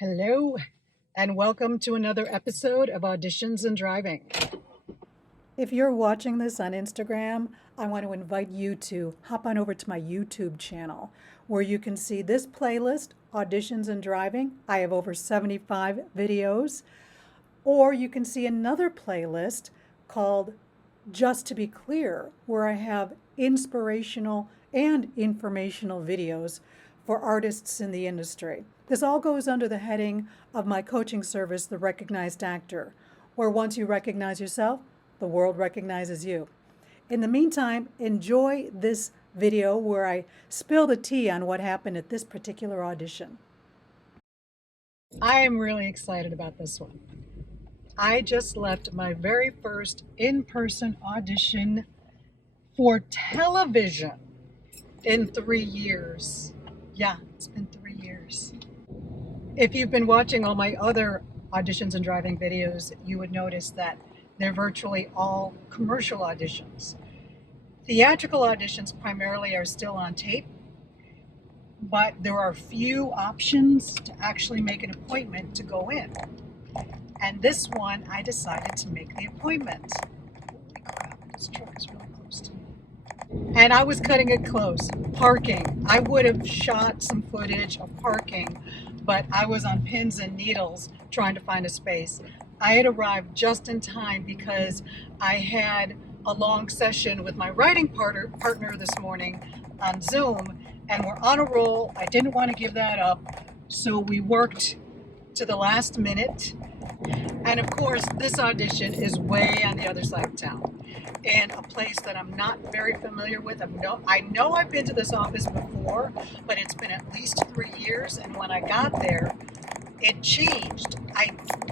Hello, and welcome to another episode of Auditions and Driving. If you're watching this on Instagram, I want to invite you to hop on over to my YouTube channel where you can see this playlist, Auditions and Driving. I have over 75 videos. Or you can see another playlist called Just to Be Clear, where I have inspirational and informational videos for artists in the industry. This all goes under the heading of my coaching service, The Recognized Actor, where once you recognize yourself, the world recognizes you. In the meantime, enjoy this video where I spill the tea on what happened at this particular audition. I am really excited about this one. I just left my very first in-person audition for television in 3 years. Yeah, it's been 3 years. If you've been watching all my other auditions and driving videos, you would notice that they're virtually all commercial auditions. Theatrical auditions primarily are still on tape, but there are few options to actually make an appointment to go in. And this one, I decided to make the appointment. Holy crap, this truck is really close to me. And I was cutting it close. Parking. I would have shot some footage of parking, but I was on pins and needles trying to find a space. I had arrived just in time because I had a long session with my writing partner this morning on Zoom, and we're on a roll. I didn't want to give that up, so we worked to the last minute. And of course, this audition is way on the other side of town, in a place that I'm not very familiar with. I know I've been to this office before, but it's been at least 3 years, and when I got there, it changed.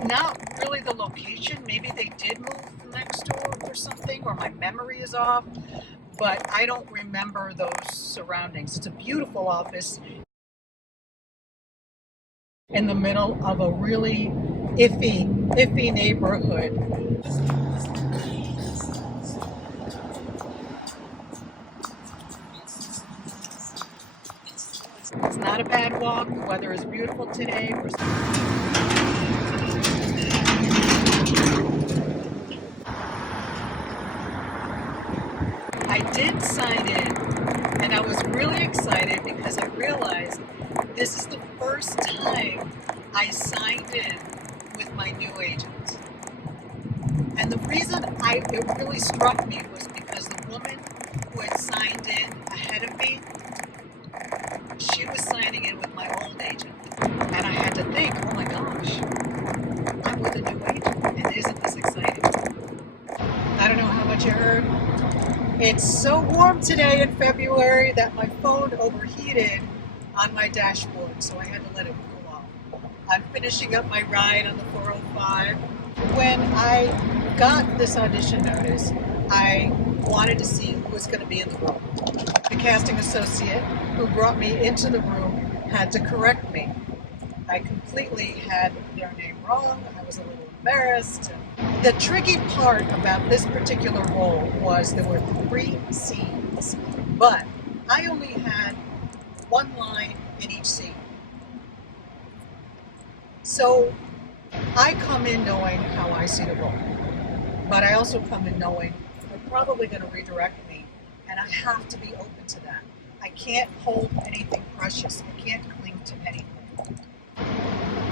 Not really the location. Maybe they did move next door or something, or my memory is off, but I don't remember those surroundings. It's a beautiful office in the middle of a really iffy neighborhood. It's not a bad walk. The weather is beautiful today. I did sign in, and I was really excited because I realized this is the first time I signed in with my new agent. And the reason it really struck me was because the woman who had signed in ahead of me, she was signing in with my old agent. And I had to think, oh my gosh, I'm with a new agent, and isn't this exciting? I don't know how much you heard. It's so warm today in February that my phone overheated on my dashboard, so I had to let it cool off. I'm finishing up my ride on the 405. When I got this audition notice, I wanted to see who was going to be in the room. The casting associate who brought me into the room had to correct me. I completely had their name wrong. I was a little embarrassed. The tricky part about this particular role was there were 3 scenes, but I only had 1 line in each scene. So I come in knowing how I see the role, but I also come in knowing they're probably going to redirect me, and I have to be open to that. I can't hold anything precious. I can't cling to anything.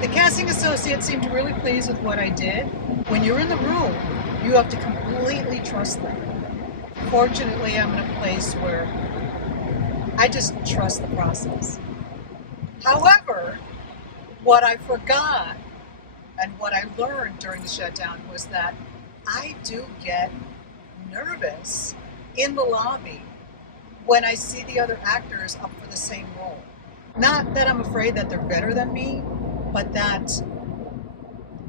The casting associate seemed really pleased with what I did. When you're in the room, you have to completely trust them. Fortunately, I'm in a place where I just trust the process. However, what I forgot and what I learned during the shutdown was that I do get nervous in the lobby when I see the other actors up for the same role. Not that I'm afraid that they're better than me, but that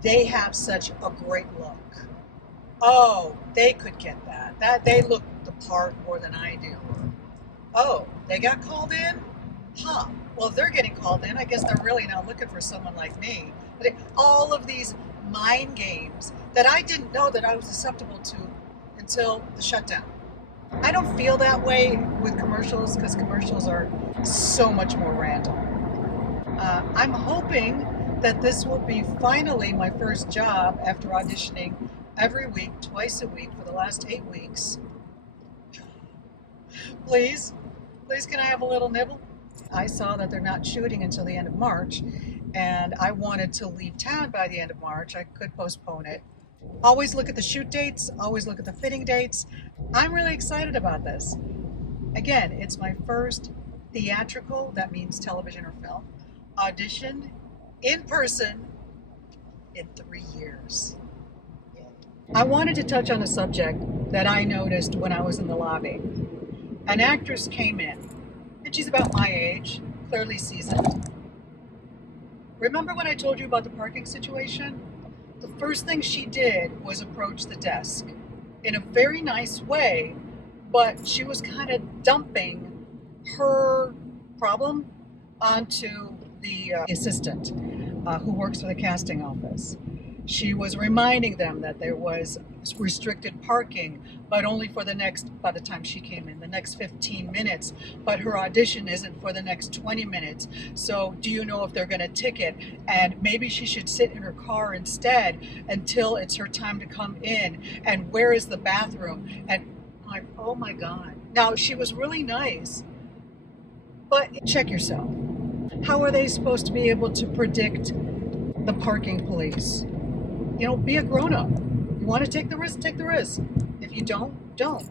they have such a great look. Oh, they could get that. That they look the part more than I do. Oh, they got called in? Huh. Well, if they're getting called in, I guess they're really not looking for someone like me. But all of these mind games that I didn't know that I was susceptible to until the shutdown. I don't feel that way with commercials because commercials are so much more random. I'm hoping that this will be finally my first job after auditioning every week, twice a week for the last 8 weeks. Please, please, can I have a little nibble? I saw that they're not shooting until the end of March, and I wanted to leave town by the end of March. I could postpone it. Always look at the shoot dates, always look at the fitting dates. I'm really excited about this. Again, it's my first theatrical, that means television or film, audition in person in 3 years. I wanted to touch on a subject that I noticed when I was in the lobby. An actress came in, and she's about my age, clearly seasoned. Remember when I told you about the parking situation? The first thing she did was approach the desk in a very nice way, but she was kind of dumping her problem onto the assistant who works for the casting office. She was reminding them that there was restricted parking, but only for the next, by the time she came in, the next 15 minutes, but her audition isn't for the next 20 minutes. So do you know if they're going to ticket? And maybe she should sit in her car instead until it's her time to come in. And where is the bathroom? And I'm like, oh my God. Now, she was really nice, but check yourself. How are they supposed to be able to predict the parking police? You know, be a grown-up. You want to take the risk, take the risk. If you don't, don't.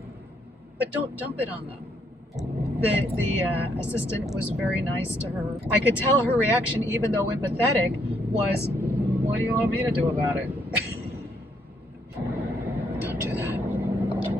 But don't dump it on them. The assistant was very nice to her. I could tell her reaction, even though empathetic, was, what do you want me to do about it?